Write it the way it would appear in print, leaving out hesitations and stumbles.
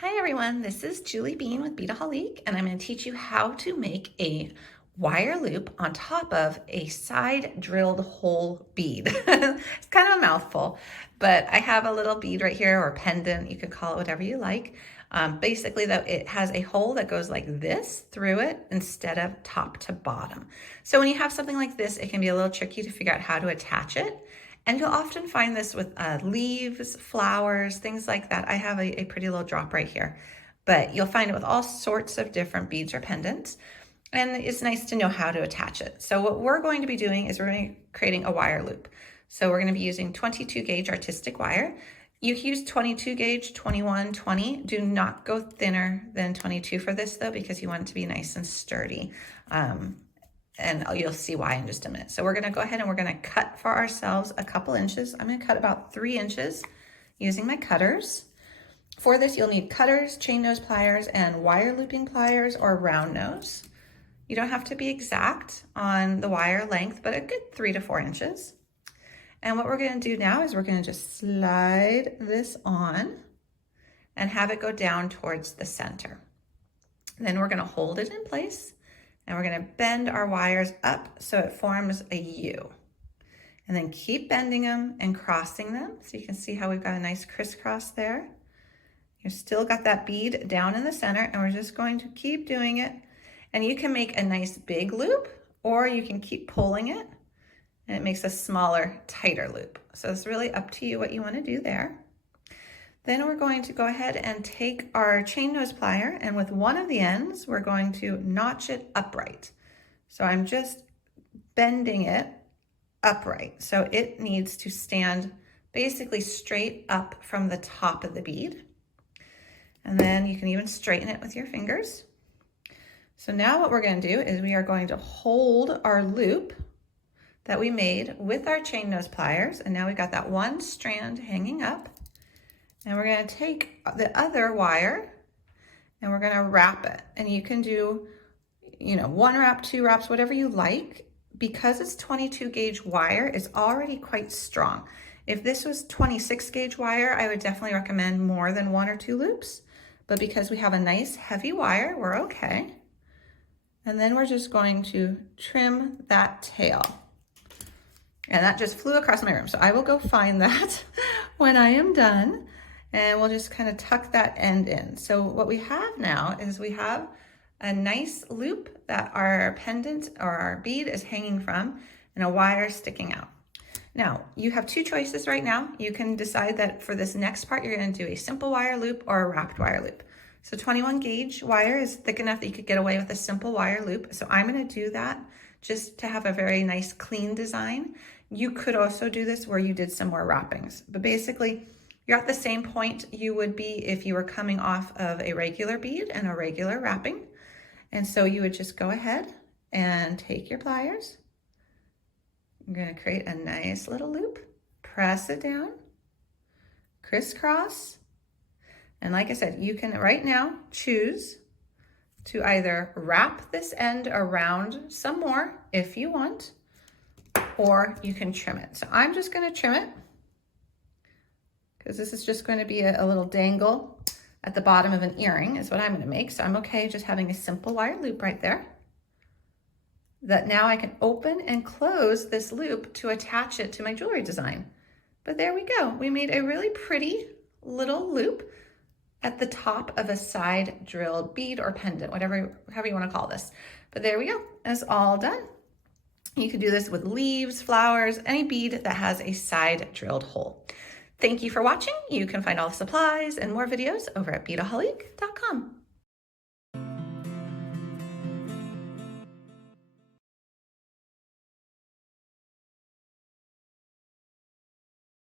Hi everyone, this is Julie Bean with Beadaholique, and I'm going to teach you how to make a wire loop on top of a side drilled hole bead. It's kind of a mouthful, but I have a little bead right here, or pendant, you could call it whatever you like. Basically though, it has a hole that goes like this through it instead of top to bottom. So when you have something like this, it can be a little tricky to figure out how to attach it. And you'll often find this with leaves, flowers, things like that. I have a pretty little drop right here, but you'll find it with all sorts of different beads or pendants. And it's nice to know how to attach it. So what we're going to be doing is we're going to be creating a wire loop. So we're going to be using 22 gauge artistic wire. You can use 22 gauge, 21, 20. Do not go thinner than 22 for this though, because you want it to be nice and sturdy. And you'll see why in just a minute. So we're gonna go ahead and we're gonna cut for ourselves a couple inches. I'm gonna cut about 3 inches using my cutters. For this, you'll need cutters, chain nose pliers, and wire looping pliers or round nose. You don't have to be exact on the wire length, but a good 3 to 4 inches. And what we're gonna do now is we're gonna just slide this on and have it go down towards the center. Then we're gonna hold it in place. And we're gonna bend our wires up so it forms a U. And then keep bending them and crossing them. So you can see how we've got a nice crisscross there. You've still got that bead down in the center, and we're just going to keep doing it. And you can make a nice big loop, or you can keep pulling it, and it makes a smaller, tighter loop. So it's really up to you what you wanna do there. Then we're going to go ahead and take our chain nose plier, and with one of the ends, we're going to notch it upright. So I'm just bending it upright. So it needs to stand basically straight up from the top of the bead. And then you can even straighten it with your fingers. So now what we're going to do is we are going to hold our loop that we made with our chain nose pliers. And now we've got that one strand hanging up. And we're going to take the other wire and we're going to wrap it. And you can do, 1 wrap, 2 wraps, whatever you like. Because it's 22 gauge wire, it's already quite strong. If this was 26 gauge wire, I would definitely recommend more than 1 or 2 loops. But because we have a nice heavy wire, we're okay. And then we're just going to trim that tail. And that just flew across my room. So I will go find that when I am done. And we'll just kind of tuck that end in. So what we have now is we have a nice loop that our pendant or our bead is hanging from and a wire sticking out. Now, you have 2 choices right now. You can decide that for this next part, you're going to do a simple wire loop or a wrapped wire loop. So 21 gauge wire is thick enough that you could get away with a simple wire loop. So I'm going to do that just to have a very nice clean design. You could also do this where you did some more wrappings, but basically, you're at the same point you would be if you were coming off of a regular bead and a regular wrapping. And so you would just go ahead and take your pliers. I'm going to create a nice little loop, press it down, crisscross. And like I said, you can right now choose to either wrap this end around some more if you want, or you can trim it. So I'm just going to trim it, because this is just going to be a little dangle at the bottom of an earring is what I'm going to make. So I'm okay just having a simple wire loop right there. That now I can open and close this loop to attach it to my jewelry design. But there we go. We made a really pretty little loop at the top of a side drilled bead or pendant, however you want to call this. But there we go. It's all done. You could do this with leaves, flowers, any bead that has a side drilled hole. Thank you for watching. You can find all the supplies and more videos over at beadaholique.com.